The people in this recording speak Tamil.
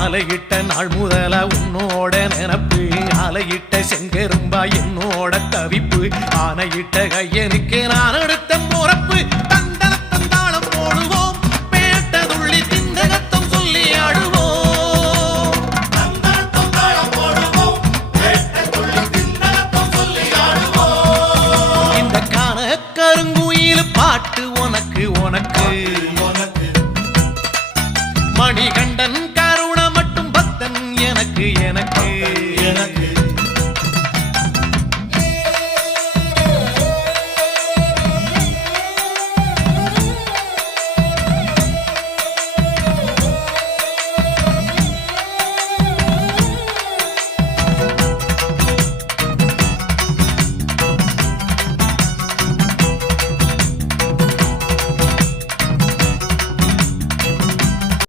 மாலையிட்ட நாள் முதல உன்னோட நினப்பு ஆலையிட்ட செங்கரும்பா என்னோட தவிப்பு ஆனையிட்ட கையனுக்கு நான் எடுத்த முறப்பு தந்தாளம் போடுவோம் பேட்டதுள்ளி திண்டகத்தம் சொல்லி ஆடுவோம் இந்த காண கருங்குயில் பாட்டு உனக்கு உனக்கு மணிகண்டன்